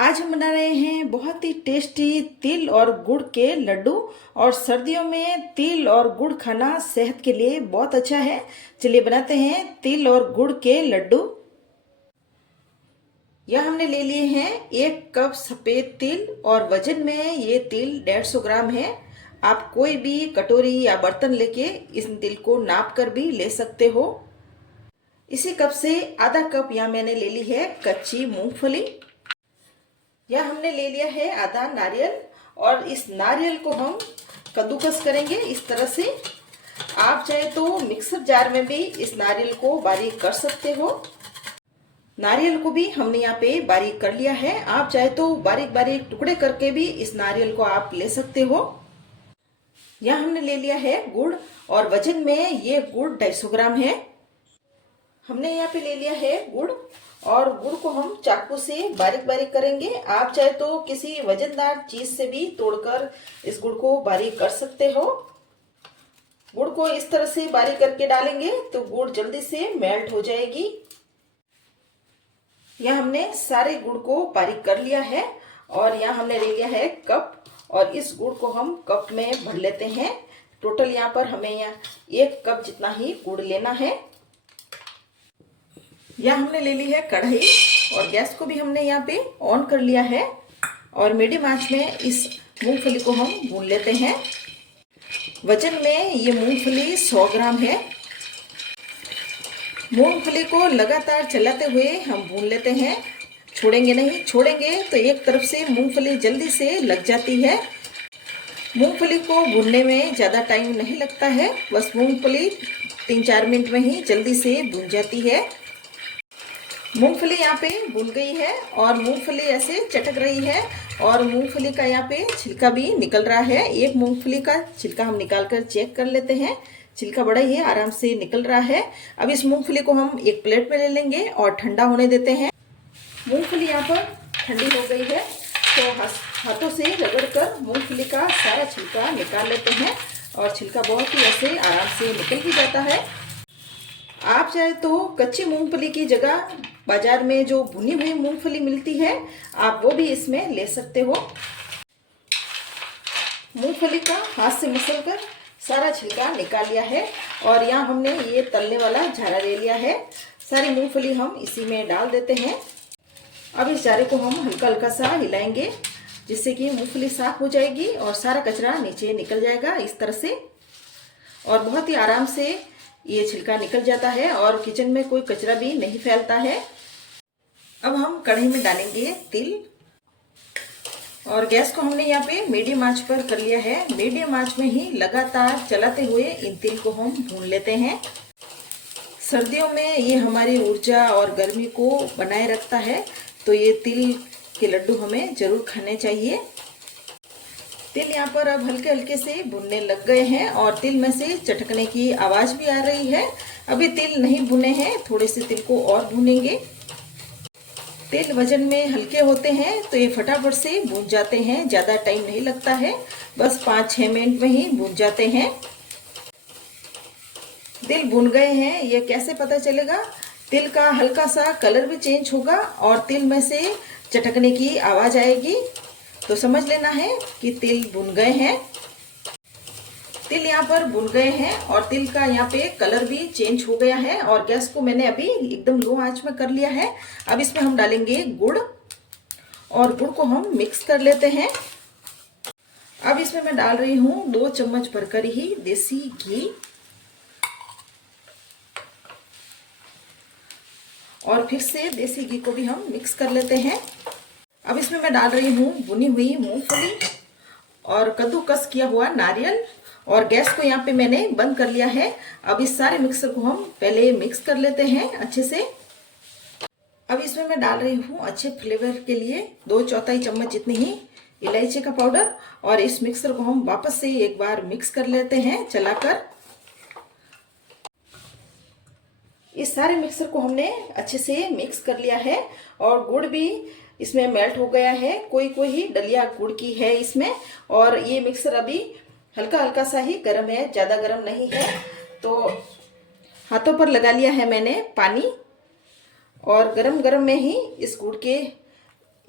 आज हम बना रहे हैं बहुत ही टेस्टी तिल और गुड़ के लड्डू। और सर्दियों में तिल और गुड़ खाना सेहत के लिए बहुत अच्छा है। चलिए बनाते हैं तिल और गुड़ के लड्डू। यह हमने ले लिए हैं 1 कप सफ़ेद तिल और वजन में ये तिल 150 ग्राम है। आप कोई भी कटोरी या बर्तन लेके इस तिल को नाप कर भी ले सकते हो। इसी कप से आधा कप यहाँ मैंने ले ली है कच्ची मूंगफली। यह हमने ले लिया है आधा नारियल और इस नारियल को हम कद्दूकस करेंगे इस तरह से। आप चाहे तो मिक्सर जार में भी इस नारियल को बारीक कर सकते हो। नारियल को भी हमने यहाँ पे बारीक कर लिया है। आप चाहे तो बारीक बारीक टुकड़े करके भी इस नारियल को आप ले सकते हो। यहाँ हमने ले लिया है गुड़ और वजन में ये गुड़ 250 ग्राम है। हमने यहाँ पे ले लिया है गुड़ और गुड़ को हम चाकू से बारीक बारीक करेंगे। आप चाहे तो किसी वजनदार चीज से भी तोड़कर इस गुड़ को बारीक कर सकते हो। गुड़ को इस तरह से बारीक करके डालेंगे तो गुड़ जल्दी से मेल्ट हो जाएगी। यहाँ हमने सारे गुड़ को बारीक कर लिया है और यहाँ हमने ले लिया है कप और इस गुड़ को हम कप में भर लेते हैं। टोटल यहाँ पर हमें यहाँ 1 कप जितना ही गुड़ लेना है। यहाँ हमने ले ली है कढ़ाई और गैस को भी हमने यहाँ पे ऑन कर लिया है और मीडियम आंच में इस मूंगफली को हम भून लेते हैं। वजन में ये मूंगफली 100 ग्राम है। मूंगफली को लगातार चलाते हुए हम भून लेते हैं, छोड़ेंगे नहीं। छोड़ेंगे तो एक तरफ से मूंगफली जल्दी से लग जाती है। मूंगफली को भूनने में ज़्यादा टाइम नहीं लगता है, बस मूंगफली 3-4 मिनट में ही जल्दी से भून जाती है। मूंगफली यहाँ पे भून गई है और मूंगफली ऐसे चटक रही है और मूंगफली का यहाँ पे छिलका भी निकल रहा है। एक मूंगफली का छिलका हम निकाल कर चेक कर लेते हैं। छिलका बड़ा ही आराम से निकल रहा है। अब इस मूंगफली को हम एक प्लेट में ले लेंगे और ठंडा होने देते हैं। मूंगफली यहाँ पर ठंडी हो गई है तो हाथों से रगड़कर मूंगफली का सारा छिलका निकाल लेते हैं और छिलका बहुत ही ऐसे आराम से निकल भी जाता है। आप चाहे तो कच्ची मूंगफली की जगह बाजार में जो भुनी हुई मूंगफली मिलती है आप वो भी इसमें ले सकते हो। मूंगफली का हाथ से मसल कर सारा छिलका निकाल लिया है और यहाँ हमने ये तलने वाला झारा ले लिया है। सारी मूंगफली हम इसी में डाल देते हैं। अब इस झारे को हम हल्का हल्का सा हिलाएंगे जिससे कि मूंगफली साफ हो जाएगी और सारा कचरा नीचे निकल जाएगा इस तरह से। और बहुत ही आराम से ये छिलका निकल जाता है और किचन में कोई कचरा भी नहीं फैलता है। अब हम कढ़ाई में डालेंगे तिल और गैस को हमने यहाँ पे मीडियम आंच पर कर लिया है। मीडियम आंच में ही लगातार चलाते हुए इन तिल को हम भून लेते हैं। सर्दियों में ये हमारी ऊर्जा और गर्मी को बनाए रखता है तो ये तिल के लड्डू हमें जरूर खाने चाहिए। तिल यहाँ पर अब हल्के हल्के से भुनने लग गए हैं और तिल में से चटकने की आवाज़ भी आ रही है। अभी तिल नहीं भुने हैं, थोड़े से तिल को और भूनेंगे। तिल वजन में हल्के होते हैं तो ये फटाफट से भून जाते हैं, ज़्यादा टाइम नहीं लगता है, बस 5-6 मिनट में ही भून जाते हैं। तिल भुन गए हैं ये कैसे पता चलेगा? तिल का हल्का सा कलर भी चेंज होगा और तिल में से चटकने की आवाज़ आएगी तो समझ लेना है कि तिल भुन गए हैं। तिल यहाँ पर भुन गए हैं और तिल का यहाँ पे कलर भी चेंज हो गया है और गैस को मैंने अभी एकदम लो आंच में कर लिया है। अब इसमें हम डालेंगे गुड़ और गुड़ को हम मिक्स कर लेते हैं। अब इसमें मैं डाल रही हूँ 2 चम्मच भरकर ही देसी घी और फिर से देसी घी को भी हम मिक्स कर लेते हैं। अब इसमें मैं डाल रही हूँ भुनी हुई मूंगफली और कद्दूकस किया हुआ नारियल और गैस को यहाँ पे मैंने बंद कर लिया है। अब इस सारे मिक्सर को हम पहले मिक्स कर लेते हैं अच्छे से। अब इसमें मैं डाल रही हूँ अच्छे फ्लेवर के लिए 2/4 चम्मच जितनी ही इलायची का पाउडर और इस मिक्सर को हम वापस से एक बार मिक्स कर लेते हैं चलाकर। इस सारे मिक्सर को हमने अच्छे से मिक्स कर लिया है और गुड़ भी इसमें मेल्ट हो गया है। कोई कोई डलिया गुड़ की है इसमें और ये मिक्सर अभी हल्का हल्का सा ही गर्म है, ज़्यादा गर्म नहीं है। तो हाथों पर लगा लिया है मैंने पानी और गरम गरम में ही इस गुड़ के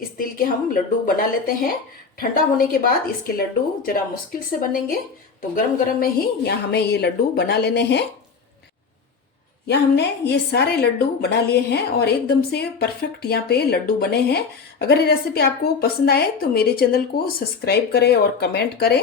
इस तिल के हम लड्डू बना लेते हैं। ठंडा होने के बाद इसके लड्डू जरा मुश्किल से बनेंगे, तो गरम गरम में ही यहाँ हमें ये लड्डू बना लेने हैं। यहाँ हमने ये सारे लड्डू बना लिए हैं और एकदम से परफेक्ट यहाँ पे लड्डू बने हैं। अगर ये रेसिपी आपको पसंद आए तो मेरे चैनल को सब्सक्राइब करें और कमेंट करें।